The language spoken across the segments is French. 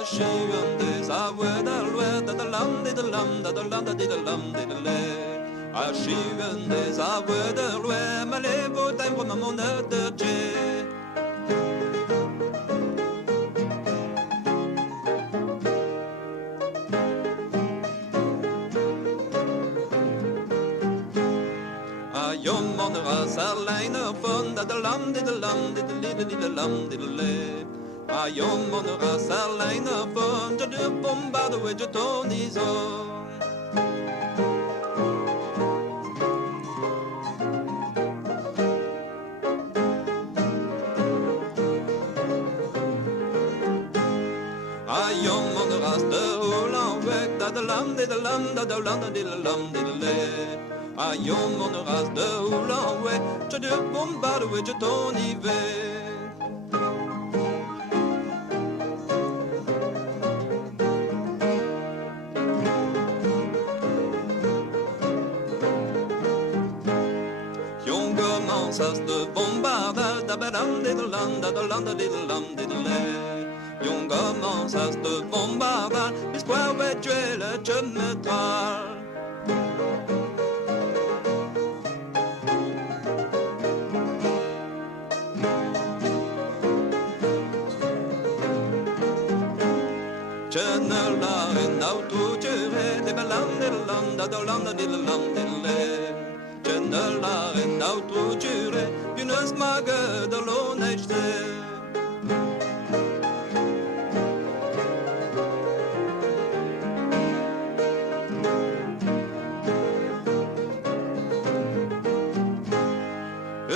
Asciende sa vueda lueta da lam de lam da lam da de lam de le. Asciende sa vueda lue ma le vo tempo ma mon de je. Jom on de ras alleine von da lam de lam de lam de le. Jom on de ras alleine von de bombarde with de tonison. Jom on de ras de Holland weg da lam de lam da lam de lam de le. Jom on de ras de Holland weg de bombarde with de tonison. Sas de bombardage da badam de lam da lam da lam de le. Yon commence à se bombarder, l'espoir va tuer le chemetral. Je ne l'arrête auto tuer des balam de lam da lam da lam de le. Je ne l'arrête auto tuer une smague de l'honnêteté.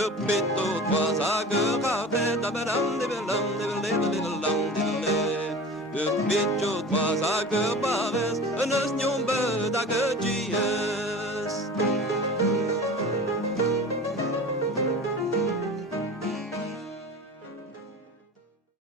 Uppito trois agurate da badam de lam de lam de le. Uppito trois agurates un osnion be da